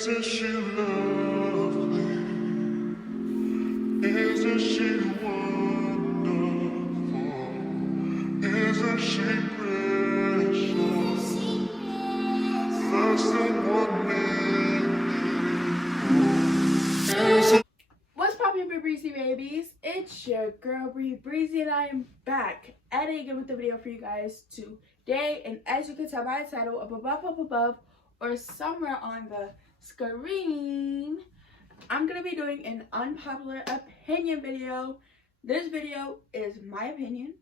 Isn't she lovely? Isn't she wonderful? Isn't she precious? Less than 1 minute. What's poppin', Breezy babies? It's your girl Breezy, and I am back at it again with the video for you guys today. And as you can tell by the title, up above, or somewhere on the screen, I'm gonna be doing an unpopular opinion video. This video is my opinion,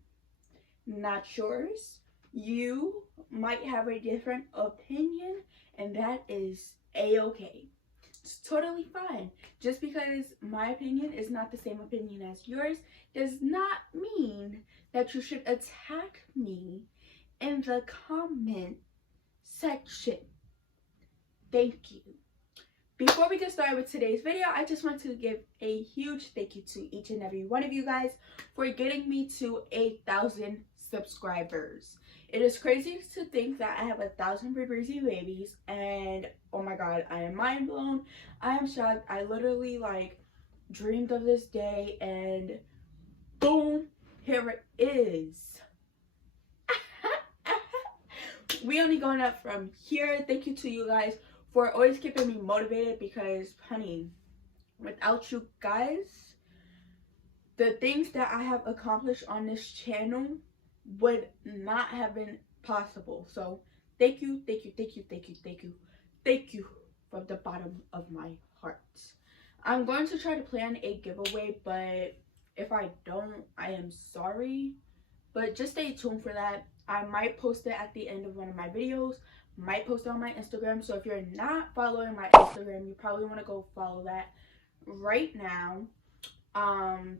not yours. You might have a different opinion, and that is a-okay. It's totally fine. Just because my opinion is not the same opinion as yours does not mean that you should attack me in the comment section. Thank you. Before we get started with today's video, I just want to give a huge thank you to each and every one of you guys for getting me to 1,000 subscribers. It is crazy to think that I have 1,000 Breezy babies, and oh my god, I am mind blown. I am shocked. I literally dreamed of this day, and boom, here it is. We only going up from here. Thank you to you guys for always keeping me motivated, because honey, without you guys, the things that I have accomplished on this channel would not have been possible. So thank you from the bottom of my heart. I'm going to try to plan a giveaway, but if I don't, I am sorry, but just stay tuned for that. I might post it at the end of one of my videos, might post it on my Instagram. So if you're not following my Instagram, you probably want to go follow that right now,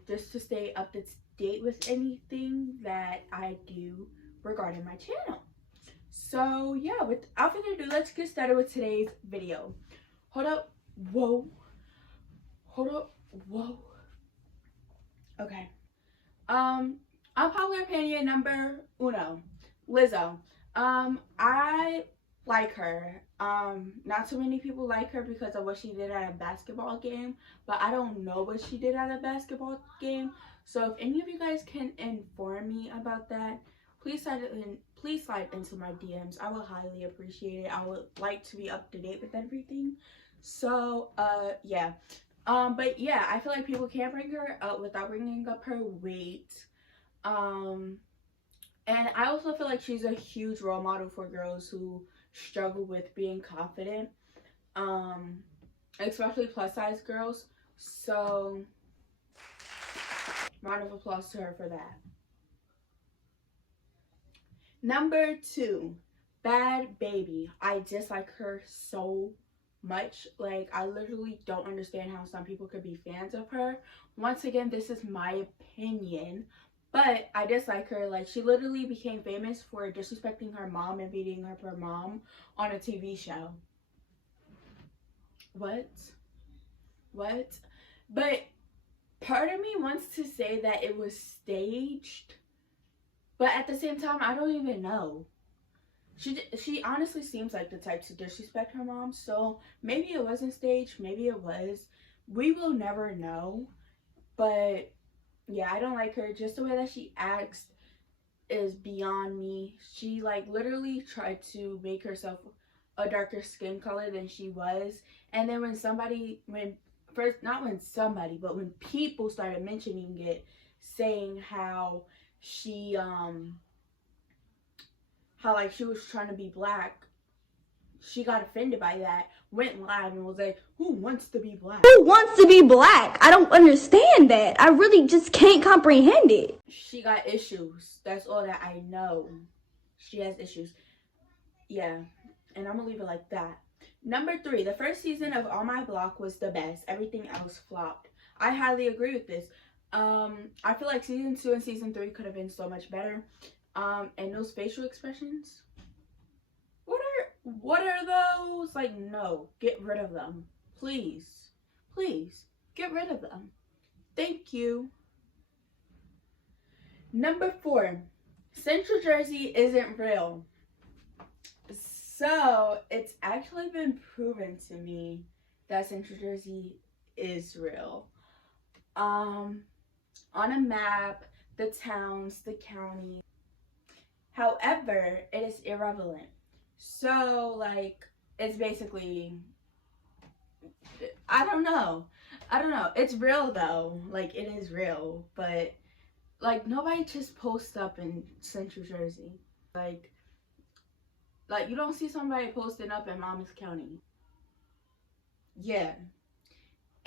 just to stay up to date with anything that I do regarding my channel. So yeah, without further ado, let's get started with today's video. Hold up, whoa, hold up, whoa. Okay, unpopular opinion number uno, Lizzo. I like her. Not too many people like her because of what she did at a basketball game, but I don't know what she did at a basketball game. So if any of you guys can inform me about that, please slide into my DMs. I will highly appreciate it. I would like to be up to date with everything. So yeah, but yeah, I feel like people can't bring her up without bringing up her weight. And I also feel like she's a huge role model for girls who struggle with being confident, especially plus size girls. So round of applause to her for that. Number two, Bad Baby. I dislike her so much. Like, I literally don't understand how some people could be fans of her. Once again, this is my opinion, but I dislike her. Like, she literally became famous for disrespecting her mom and beating up her mom on a TV show. What? But part of me wants to say that it was staged, but at the same time, I don't even know. She honestly seems like the type to disrespect her mom, so maybe it wasn't staged, maybe it was. We will never know. But yeah, I don't like her. Just the way that she acts is beyond me. She literally tried to make herself a darker skin color than she was, and then when people started mentioning it, saying how she she was trying to be black, she got offended by that, went live and was like, who wants to be black? Who wants to be black? I don't understand that. I really just can't comprehend it. She got issues. That's all that I know. She has issues. Yeah, and I'm gonna leave it like that. Number three, the first season of On My Block was the best. Everything else flopped. I highly agree with this. I feel like season 2 and season 3 could have been so much better. And those facial expressions, what are those? Like, no, get rid of them, please get rid of them. Thank you. Number 4, Central Jersey isn't real. So it's actually been proven to me that Central Jersey is real. On a map, the towns, the county. However, it is irrelevant. So like it's basically, I don't know. It's real though. Like it is real, but like nobody just posts up in Central Jersey. Like you don't see somebody posting up in Monmouth County. Yeah.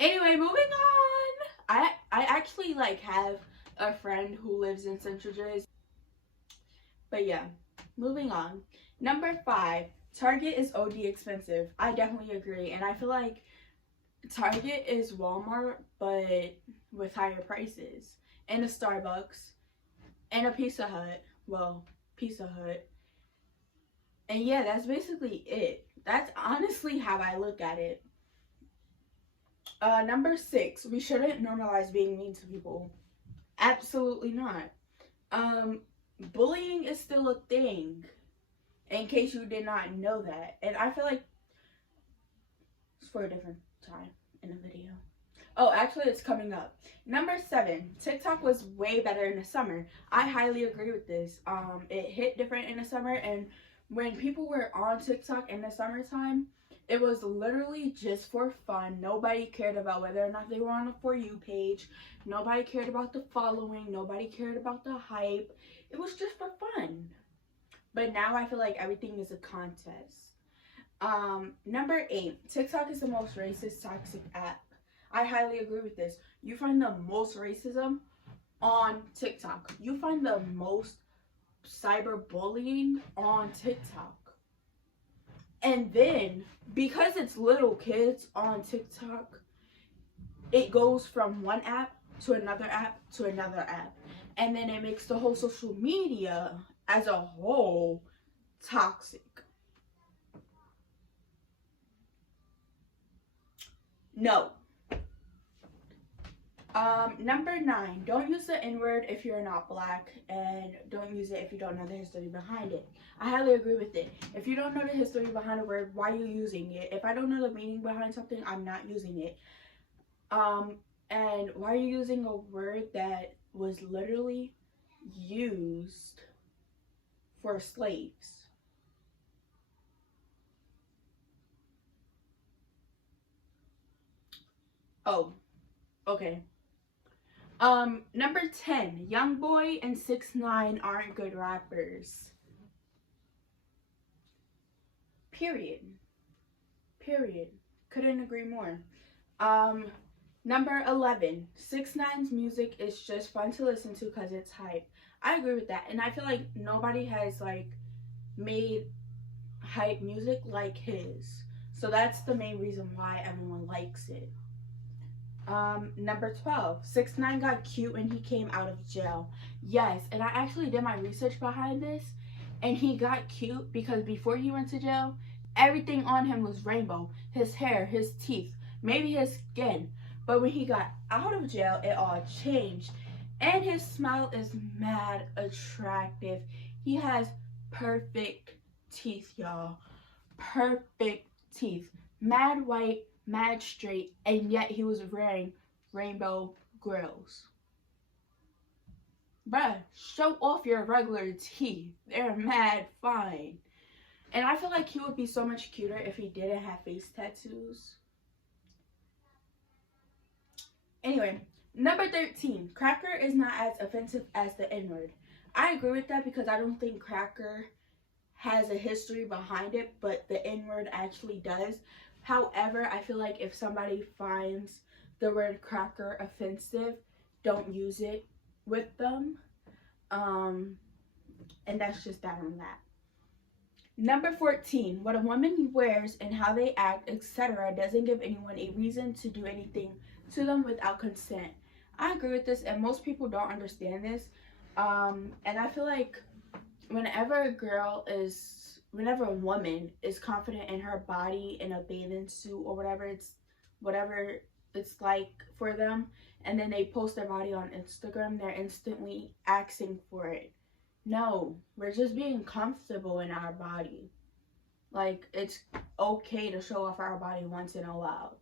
Anyway, moving on. I actually like have a friend who lives in Central Jersey. But yeah, moving on. Number 5, Target is OD expensive. I definitely agree, and I feel like Target is Walmart, but with higher prices. And a Starbucks, and a Pizza Hut. Well, Pizza Hut. And yeah, that's basically it. That's honestly how I look at it. Number 6, we shouldn't normalize being mean to people. Absolutely not. Bullying is still a thing, in case you did not know that. And I feel like it's for a different time in the video. Oh, actually it's coming up. Number 7, TikTok was way better in the summer. I highly agree with this. It hit different in the summer, and when people were on TikTok in the summertime, it was literally just for fun. Nobody cared about whether or not they were on a For You page. Nobody cared about the following. Nobody cared about the hype. It was just for fun. But now I feel like everything is a contest. Number 8, TikTok is the most racist, toxic app. I highly agree with this. You find the most racism on TikTok. You find the most cyberbullying on TikTok. And then, because it's little kids on TikTok, it goes from one app to another app to another app. And then it makes the whole social media as a whole toxic. No. Number 9, don't use the N-word if you're not black, and don't use it if you don't know the history behind it. I highly agree with it. If you don't know the history behind a word, why are you using it? If I don't know the meaning behind something, I'm not using it. And why are you using a word that was literally used for slaves? Oh, okay. Number 10, Youngboy and 6ix9ine aren't good rappers. Period. Couldn't agree more. Number 11, 6ix9ine's music is just fun to listen to because it's hype. I agree with that, and I feel like nobody has like made hype music like his. So that's the main reason why everyone likes it. Number 12, 6ix9ine got cute when he came out of jail. Yes, and I actually did my research behind this, and he got cute because before he went to jail, everything on him was rainbow. His hair, his teeth, maybe his skin. But when he got out of jail, it all changed. And his smile is mad attractive. He has perfect teeth, y'all. Perfect teeth. Mad white, mad straight, and yet he was wearing rainbow grills. Bruh, show off your regular teeth. They're mad fine. And I feel like he would be so much cuter if he didn't have face tattoos. Anyway, number 13, cracker is not as offensive as the N-word. I agree with that because I don't think cracker has a history behind it, but the N-word actually does. However, I feel like if somebody finds the word cracker offensive, don't use it with them. And that's just that on that. Number 14, what a woman wears and how they act, etc. doesn't give anyone a reason to do anything to them without consent. I agree with this, and most people don't understand this. And I feel like whenever a woman is confident in her body in a bathing suit or whatever it's like for them, and then they post their body on Instagram, they're instantly asking for it. No, we're just being comfortable in our body. Like, it's okay to show off our body once in a while.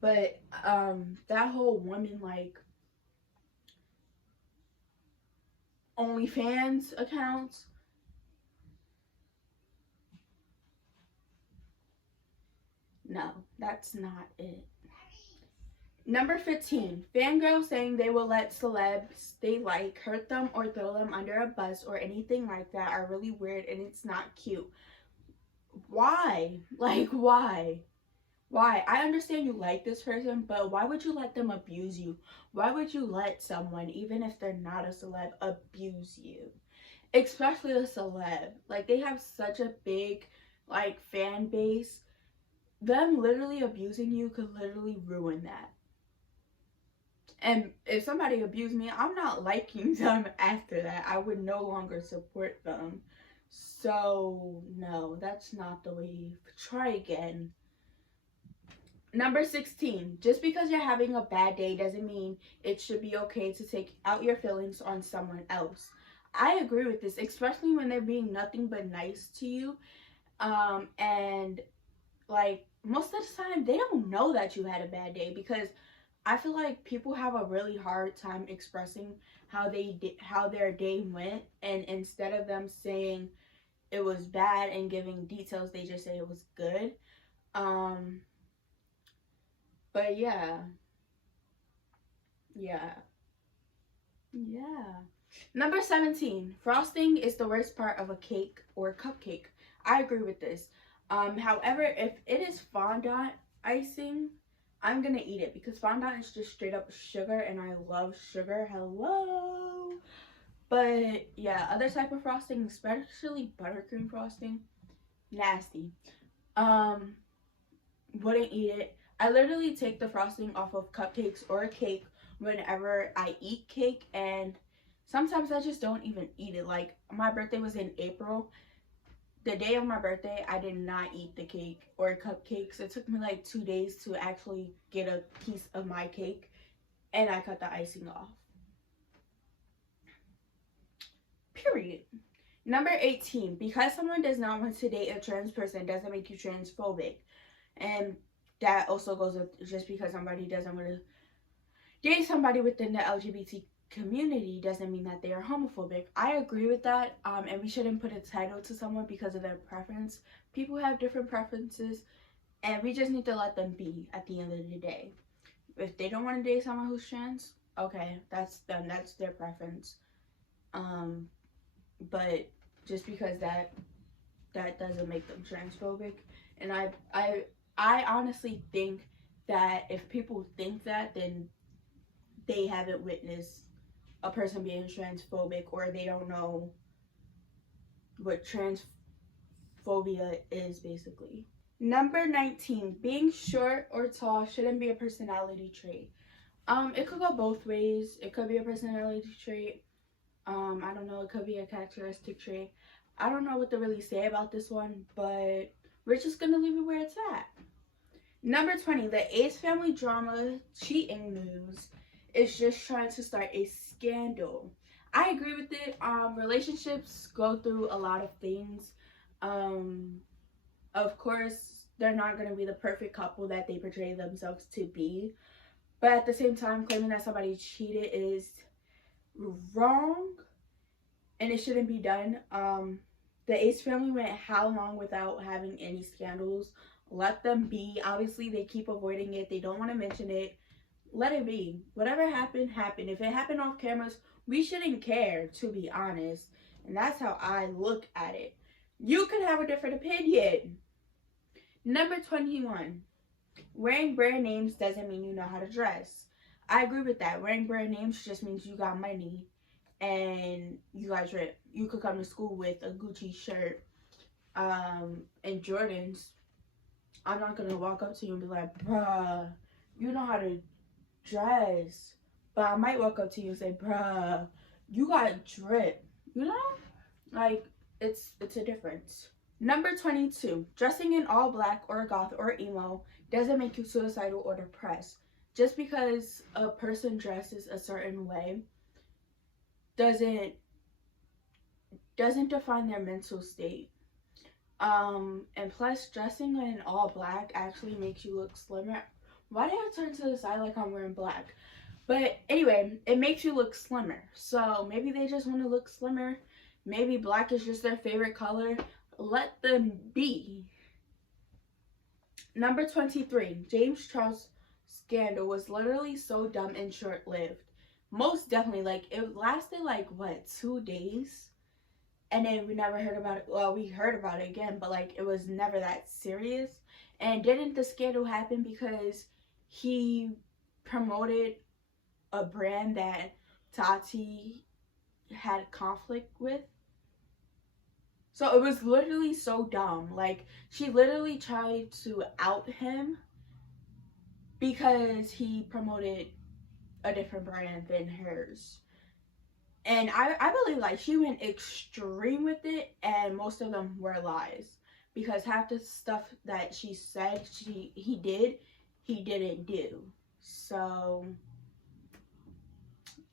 But that whole woman, like, OnlyFans accounts, no, that's not it. Number 15, fangirls saying they will let celebs they like hurt them or throw them under a bus or anything like that are really weird, and it's not cute. Why? Like, why? Why? I understand you like this person, but why would you let them abuse you? Why would you let someone, even if they're not a celeb, abuse you? Especially a celeb. Like, they have such a big, like, fan base. Them literally abusing you could literally ruin that. And if somebody abused me, I'm not liking them after that. I would no longer support them. So, no, that's not the way. Try again. Number 16, just because you're having a bad day doesn't mean it should be okay to take out your feelings on someone else. I agree with this, especially when they're being nothing but nice to you. And like most of the time they don't know that you had a bad day, because I feel like people have a really hard time expressing how their day went, and instead of them saying it was bad and giving details, they just say it was good. But yeah. Number 17, frosting is the worst part of a cake or cupcake. I agree with this. However, if it is fondant icing, I'm gonna eat it, because fondant is just straight up sugar, and I love sugar. Hello. But yeah, other type of frosting, especially buttercream frosting, nasty. Wouldn't eat it. I literally take the frosting off of cupcakes or a cake whenever I eat cake, and sometimes I just don't even eat it. Like, my birthday was in April. The day of my birthday, I did not eat the cake or cupcakes. It took me like 2 days to actually get a piece of my cake, and I cut the icing off. Period. Number 18, because someone does not want to date a trans person doesn't make you transphobic. And that also goes with, just because somebody doesn't want to date somebody within the LGBT community doesn't mean that they are homophobic. I agree with that, and we shouldn't put a title to someone because of their preference. People have different preferences, and we just need to let them be at the end of the day. If they don't want to date someone who's trans, okay, that's them, that's their preference. But just because that doesn't make them transphobic. And I honestly think that if people think that, then they haven't witnessed a person being transphobic, or they don't know what transphobia is, basically. Number 19, being short or tall shouldn't be a personality trait. It could go both ways. It could be a personality trait. I don't know, it could be a characteristic trait. I don't know what to really say about this one, but we're just gonna leave it where it's at. Number 20, the Ace family drama cheating news is just trying to start a scandal. I agree with it. Relationships go through a lot of things. Of course, they're not going to be the perfect couple that they portray themselves to be. But at the same time, claiming that somebody cheated is wrong, and it shouldn't be done. The Ace family went how long without having any scandals? Let them be. Obviously, they keep avoiding it. They don't want to mention it. Let it be. Whatever happened, happened. If it happened off cameras, we shouldn't care, to be honest. And that's how I look at it. You could have a different opinion. Number 21. Wearing brand names doesn't mean you know how to dress. I agree with that. Wearing brand names just means you got money and you guys rip. You could come to school with a Gucci shirt and Jordans. I'm not gonna walk up to you and be like, bruh, you know how to dress. But I might walk up to you and say, bruh, you got drip. You know? Like, it's a difference. Number 22. Dressing in all black or goth or emo doesn't make you suicidal or depressed. Just because a person dresses a certain way doesn't define their mental state. And plus, dressing in all black actually makes you look slimmer. Why did I turn to the side like I'm wearing black? But anyway, it makes you look slimmer. So maybe they just want to look slimmer. Maybe black is just their favorite color. Let them be. Number 23, James Charles scandal was literally so dumb and short-lived. Most definitely, like, it lasted like, what, 2 days? And then we never heard about it. Well, we heard about it again, but like, it was never that serious. And didn't the scandal happen because he promoted a brand that Tati had conflict with? So it was literally so dumb. Like, she literally tried to out him because he promoted a different brand than hers. And I believe, like, she went extreme with it, and most of them were lies. Because half the stuff that she said he didn't do. So,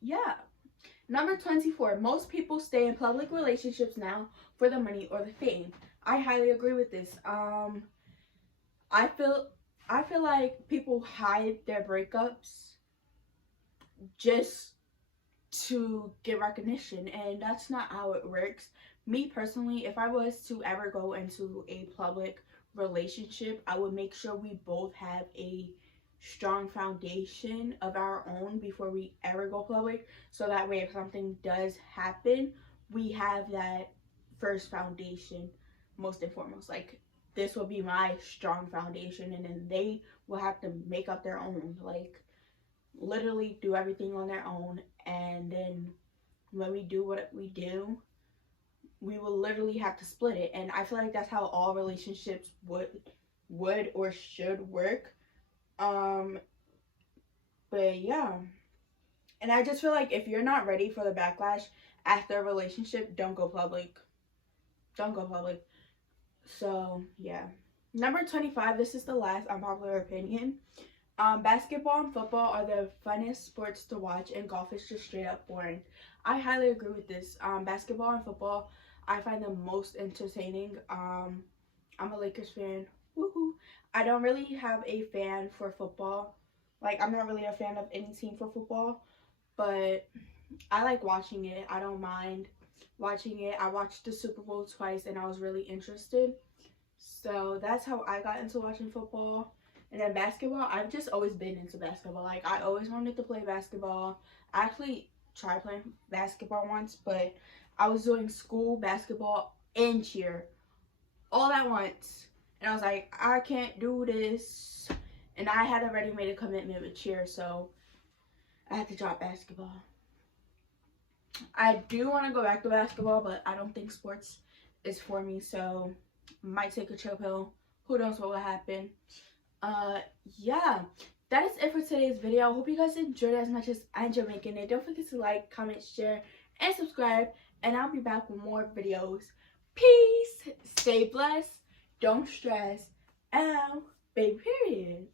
yeah. Number 24, most people stay in public relationships now for the money or the fame. I highly agree with this. I feel like people hide their breakups just to get recognition, and that's not how it works. Me personally, if I was to ever go into a public relationship, I would make sure we both have a strong foundation of our own before we ever go public, so that way if something does happen, we have that first foundation most and foremost. Like, this will be my strong foundation, and then they will have to make up their own, like literally do everything on their own. And then when we do what we do, we will literally have to split it. And I feel like that's how all relationships would or should work. But yeah, and I just feel like if you're not ready for the backlash after a relationship, don't go public. So yeah. Number 25, this is the last unpopular opinion. Basketball and football are the funnest sports to watch, and golf is just straight up boring. I highly agree with this. Basketball and football, I find them most entertaining. I'm a Lakers fan. Woohoo! I don't really have a fan for football. Like, I'm not really a fan of any team for football, but I like watching it. I don't mind watching it. I watched the Super Bowl twice, and I was really interested. So that's how I got into watching football. And then basketball, I've just always been into basketball. Like, I always wanted to play basketball. I actually tried playing basketball once, but I was doing school, basketball, and cheer all at once. And I was like, I can't do this. And I had already made a commitment with cheer, so I had to drop basketball. I do want to go back to basketball, but I don't think sports is for me, so might take a chill pill. Who knows what will happen. Yeah, that is it for today's video. I hope you guys enjoyed it as much as I enjoyed making it. Don't forget to like, comment, share, and subscribe, and I'll be back with more videos. Peace, stay blessed, don't stress, and baby period.